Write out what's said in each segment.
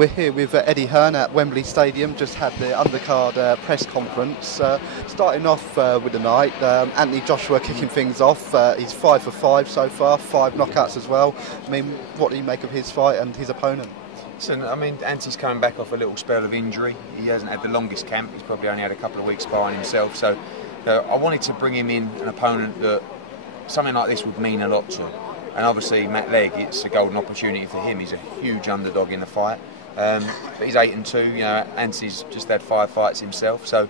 We're here with Eddie Hearn at Wembley Stadium, just had the Undercard press conference. Starting off with the night, Anthony Joshua kicking things off. He's 5 for 5 so far, 5 knockouts as well. I mean, what do you make of his fight and his opponent? Listen, I mean, Anti's coming back off a little spell of injury. He hasn't had the longest camp. He's probably only had a couple of weeks sparring himself. So I wanted to bring him in an opponent that something like this would mean a lot to. And obviously, Matt Legg, it's a golden opportunity for him. He's a huge underdog in the fight. But he's 8-2. You know, Anti's just had 5 fights himself. So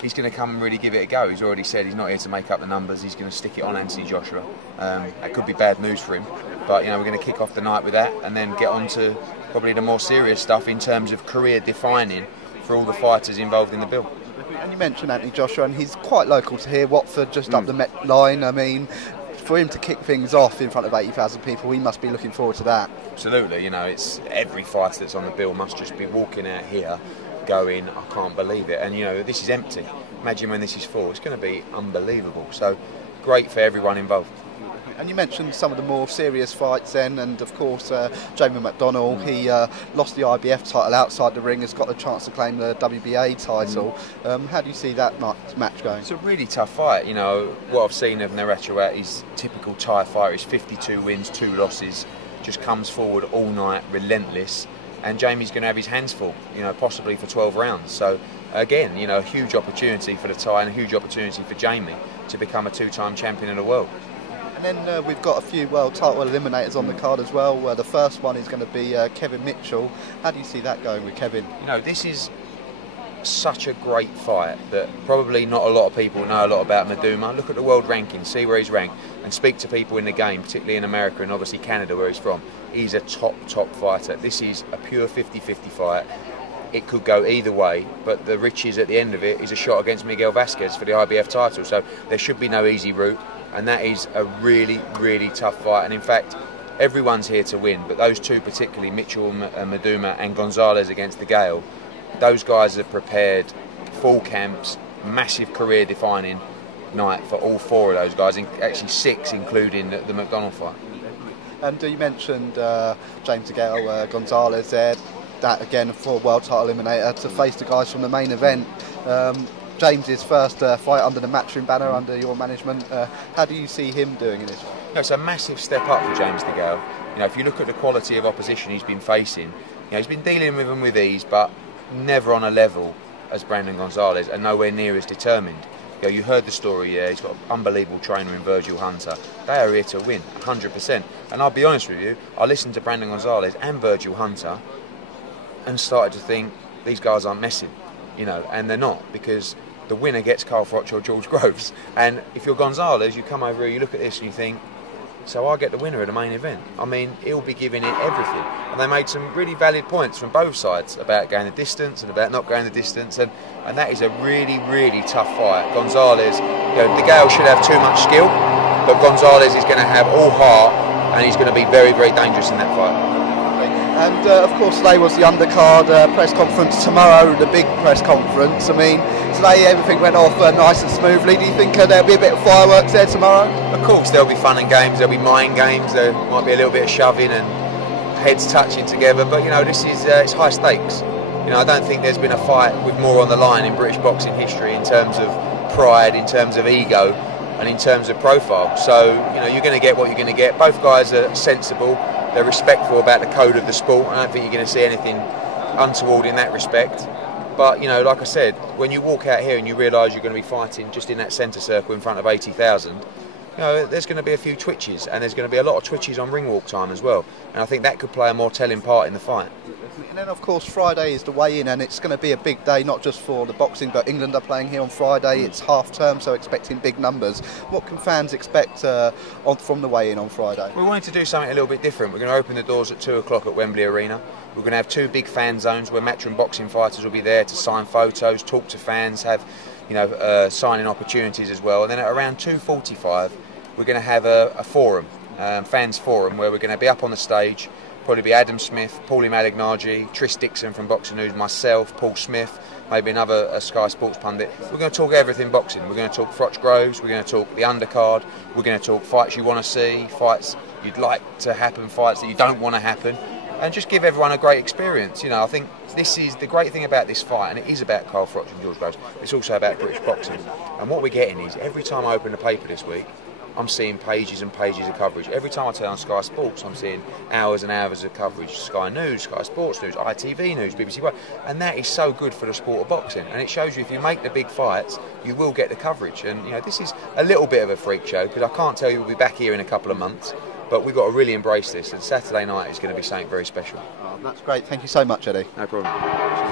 he's going to come and really give it a go. He's already said he's not here to make up the numbers. He's going to stick it on Anthony Joshua. That could be bad news for him. But, you know, we're going to kick off the night with that and then get on to probably the more serious stuff in terms of career defining for all the fighters involved in the bill. And you mentioned Anthony Joshua, and he's quite local to here, Watford, just up the Met line. I mean, for him to kick things off in front of 80,000 people, we must be looking forward to that. Absolutely, you know, it's every fighter that's on the bill must just be walking out here going, I can't believe it. And, you know, this is empty. Imagine when this is full. It's going to be unbelievable. So, great for everyone involved. And you mentioned some of the more serious fights then, and of course Jamie McDonald, he lost the IBF title outside the ring, has got the chance to claim the WBA title. How do you see that match going? It's a really tough fight. You know, what I've seen of Narathiwat is typical Thai fighter. He's 52 wins, 2 losses, just comes forward all night, relentless, and Jamie's going to have his hands full, you know, possibly for 12 rounds. So again, you know, a huge opportunity for the Thai and a huge opportunity for Jamie to become a 2-time champion of the world. And then we've got a few world title eliminators on the card as well. The first one is going to be Kevin Mitchell. How do you see that going with Kevin? You know, this is such a great fight that probably not a lot of people know a lot about Maduma. Look at the world ranking, see where he's ranked, and speak to people in the game, particularly in America and obviously Canada where he's from. He's a top fighter. This is a pure 50-50 fight. It could go either way, but the riches at the end of it is a shot against Miguel Vasquez for the IBF title, so there should be no easy route. And that is a really, really tough fight. And in fact, everyone's here to win, but those two particularly, Mitchell and Maduma and Gonzalez against the Gale, those guys have prepared full camps, massive career-defining night for all 4 of those guys, actually 6 including the McDonald fight. And you mentioned James Gale, Gonzalez there, that again for world title eliminator to face the guys from the main event. James's first fight under the Matchroom banner, under your management. How do you see him doing in this one? No, it's a massive step up for James de Gale. You know, if you look at the quality of opposition he's been facing, you know, he's been dealing with them with ease, but never on a level as Brandon Gonzalez, and nowhere near as determined. You know, you heard the story. He's got an unbelievable trainer in Virgil Hunter. They are here to win, 100%. And I'll be honest with you, I listened to Brandon Gonzalez and Virgil Hunter, and started to think these guys aren't messing, you know, and they're not, because the winner gets Carl Froch or George Groves. And if you're Gonzalez, you come over here, you look at this and you think, so I get the winner of the main event. I mean, he'll be giving it everything. And they made some really valid points from both sides about going the distance and about not going the distance. And that is a really, really tough fight. Gonzalez, you know, de Gale should have too much skill, but Gonzalez is going to have all heart and he's going to be very, very dangerous in that fight. And of course today was the Undercard press conference, tomorrow the big press conference. I mean, today everything went off nice and smoothly. Do you think there'll be a bit of fireworks there tomorrow? Of course, there'll be fun and games, there'll be mind games, there might be a little bit of shoving and heads touching together, but you know, this is it's high stakes. You know, I don't think there's been a fight with more on the line in British boxing history in terms of pride, in terms of ego and in terms of profile. So, you know, you're going to get what you're going to get. Both guys are sensible. They're respectful about the code of the sport. I don't think you're going to see anything untoward in that respect. But, you know, like I said, when you walk out here and you realise you're going to be fighting just in that centre circle in front of 80,000, you know, there's going to be a few twitches, and there's going to be a lot of twitches on ring walk time as well. And I think that could play a more telling part in the fight. And then, of course, Friday is the weigh-in, and it's going to be a big day, not just for the boxing, but England are playing here on Friday. It's half-term, so expecting big numbers. What can fans expect from the weigh-in on Friday? We wanted to do something a little bit different. We're going to open the doors at 2 o'clock at Wembley Arena. We're going to have 2 big fan zones where Matchroom boxing fighters will be there to sign photos, talk to fans, have, you know, signing opportunities as well. And then at around 2:45, we're going to have a forum, fans forum, where we're going to be up on the stage. Probably be Adam Smith, Paulie Malignaggi, Tris Dixon from Boxing News, myself, Paul Smith, maybe another Sky Sports pundit. We're going to talk everything boxing. We're going to talk Froch Groves, we're going to talk the Undercard, we're going to talk fights you want to see, fights you'd like to happen, fights that you don't want to happen. and just give everyone a great experience. You know, I think this is the great thing about this fight, and it is about Carl Froch and George Groves. It's also about British boxing, and what we're getting is every time I open the paper this week, I'm seeing pages and pages of coverage. Every time I turn on Sky Sports, I'm seeing hours and hours of coverage. Sky News, Sky Sports News, ITV News, BBC One. And that is so good for the sport of boxing. And it shows you if you make the big fights, you will get the coverage. And, you know, this is a little bit of a freak show, because I can't tell you we'll be back here in a couple of months. But we've got to really embrace this. And Saturday night is going to be something very special. Oh, that's great. Thank you so much, Eddie. No problem.